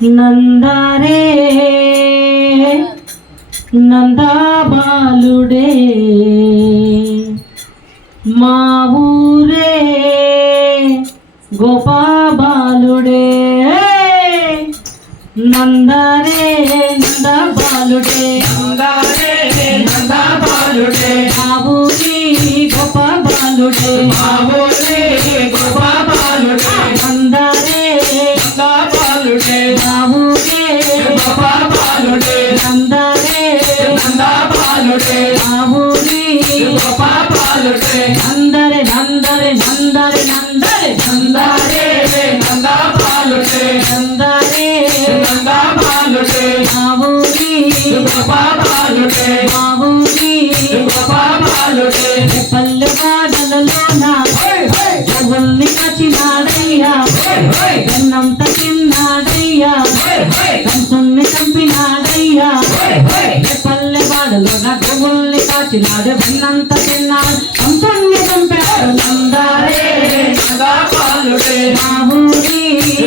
నందరే నందబాలుడే మా ఊరే గోపాబాలుడే నందరే నందబాలుడే నందరే నందబాలుడే మా ఊరి గోపాబాలుడే మా ఊరి గోపాబాలుడే నందరే నందబాలుడే మా ఊరే గోపాబాలుడే నందరే నందబాలుడే మా ఊరి గోపాబాలుడే నందరే నందరే నందరే నందరే నందరే నందబాలుడే నందరే నందబాలుడే మా ఊరి గోపాబాలుడే మా ఊరి గోపాబాలుడే పల్లెవాడలలోన గోవుల్ని కాచినాడయ్యా వెన్నంత తిన్నాడయ్యా కంసుల్ని చంపినాడయ్యా పల్లెవాడలోన గోవుల్ని కాచినాడు వెన్నంత తిన్నాడు కంసుల్ని చంపాడు నందరే నందబాలుడే మా ఊరి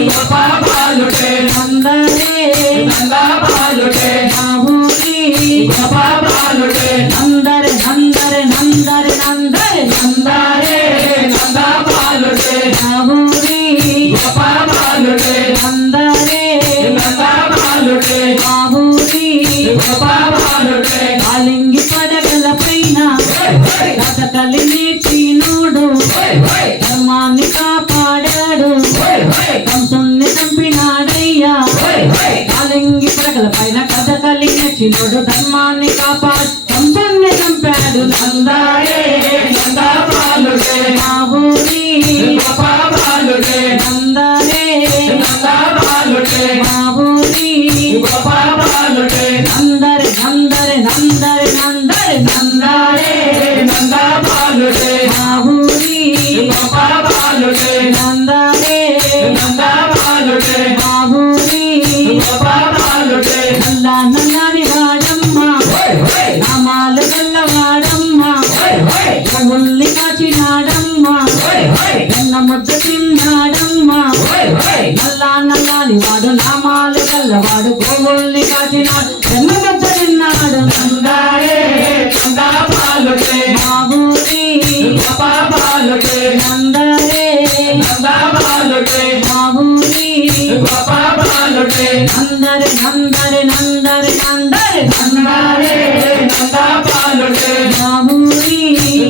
గోపాబాలుడే నందరే నందబాలుడే మా ఊరి గోపాబాలుడే నందరే నందరే నందరే నందరే నందరే నందబాలుడే మా ఊరి గోపాబాలుడే నందరే నందబాలుడే మా ఊరి గోపాబాలుడే కాలింగి పడగల పైన కథకలి నీటినోడు ధర్మాన్ని కాపాడాడు కంసుల్ని చంపినాడయ్యా కాలింగి పడగల పైన కథకలి నీటినోడు ధర్మాన్ని కాపాడు కంసుల్ని చంపాడు నందరే నందబాలుడే మా ఊరి గోపాబాలుడే నందరే నందబాలుడే మా ఊరి గోపాబాలుడే నందరే నందరే నందరే నందరే నందరే నందబాలుడే మా ఊరి గోపాబాలుడే నందరే నందబాలుడే మా ఊరి గోపాబాలుడే నల్లా నల్లాని వాడమ్మ నామాలు గల్లవాడమ్మ గోవుల్ని కాచినాడమ్మ వెన్న ముద్ద తిన్నాడమ్మ నల్లా నల్లాని వాడు నామాలు గల్లవాడు గోవుల్ని కాచినాడు వెన్న ముద్ద తిన్నాడు నందరే నందబాలుడే మా ఊరి గోపాబాలుడే నందరే నందబాలుడే మా ఊరి గోపాబాలుడే నందరే నందరే నందరే నందరే నందరే నందబాలుడే మా ఊరి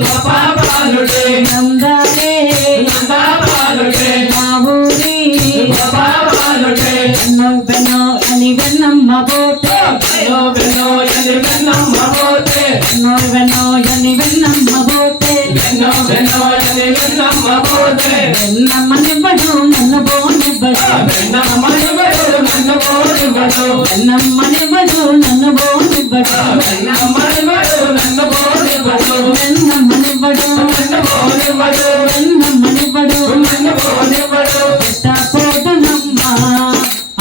గోపాబాలుడే నందరే నందబాలుడే మా ఊరి గోపాబాలుడే వెన్నో వెన్నో అని వెన్నమ్మ బోటే వెన్నో వెన్నో అని వెన్నమ్మ పోతే వెన్నో వెన్నో అని వెన్నమ్మ బోటే వెన్నో వెన్నో అని వెన్నమ్మ పోతే వెన్నమ్మనివ్వడు నన్ను బోనివ్వడు వెన్నమ్మనివ్వడు నన్ను పోనివ్వడు వెన్నమ్మనివ్వడు నన్ను బోనివ్వడు వెన్నమ్మనివ్వడు నన్ను పోనివ్వడు వెన్నమ్మనివ్వడు నన్ను పోనివ్వడు వెన్నమ్మనివ్వడు నన్ను పోనివ్వడు పోటునమ్మ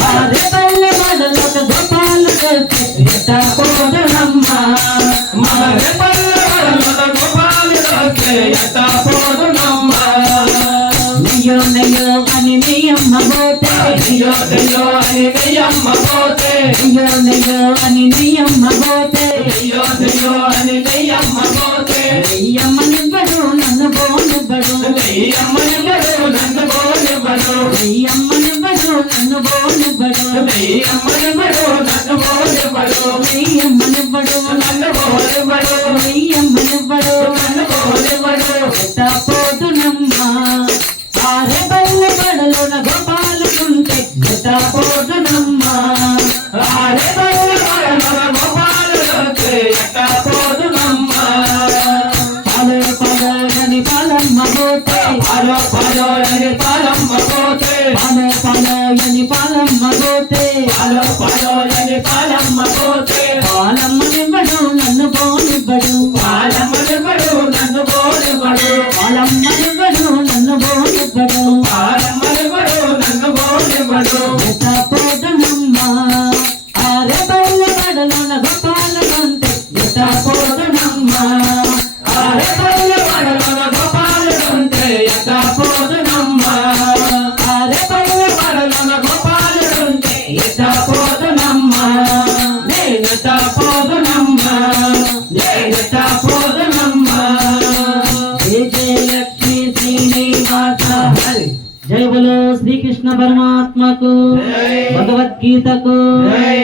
ఆరే పల్లె వాడలోక గోపాలు చేస్తే పోటునమ్మ మరే పల్లె గోపాలుడే ఎట్ట పోదునమ్మ నెయ్యో నెయ్యో అని నెయ్యమ్మ పోతే అయ్యో అయ్యో అని నెయ్యమ్మ పోతే నెయ్యో నెయ్యో అని నెయ్యమ్మ పోతే అయ్యో అయ్యో అని నెయ్యమ్మ పోతే నెయ్యమ్మనివ్వడు నన్ను బోనివ్వడు నెయ్యమ్మనివ్వడు నన్ను పోనివ్వడు నెయ్యమ్మనివ్వడు నన్ను బోనివ్వడు నెయ్యమ్మనివ్వడు నన్ను పోనివ్వడు నెయ్యమ్మనివ్వడు నన్ను పోనివ్వడు నెయ్యమ్మనివ్వడు నన్ను పోనివ్వడు పోటునమ్మ ఆరే పల్లె పడలోన గోపాలుకుంటే పోటునమ్మ ఆరే పల్లె గోపాలుడే ఎట్ట పోదునమ్మ పాలో పాలోని పాలమ్మ పోతే పాలో పాలో అని పాలమ్మ పోతే పాలో పాలోని పాలమ్మ పోతే పాలో పాలో అని పాలమ్మ పోతే పాలమ్మనివ్వడు నన్ను బోనివ్వడు పాలమ్మనివ్వడు నన్ను పోనివ్వడు పాలమ్మనివ్వడు నన్ను బోనివ్వడు పాలమ్మనివ్వడు నన్ను పోనివ్వడు పోటునమ్మ ఆరే పల్లె పడలోన గోపాలుకుంటే పోటునమ్మ ఆరే పల్లె గోపాలుంటే ఎట్ట పోదునమ్మ ఆరే పల్లె పడలోన గోపాలుంటే పోదునమ్మా నేనెట పోదునమ్మా నేనెట పోదునమ్మా జయ జయ లక్ష్మీ శ్రీనివాస హరి జయ బోలో శ్రీకృష్ణ పరమాత్మకు జై. భగవద్గీతకు జై.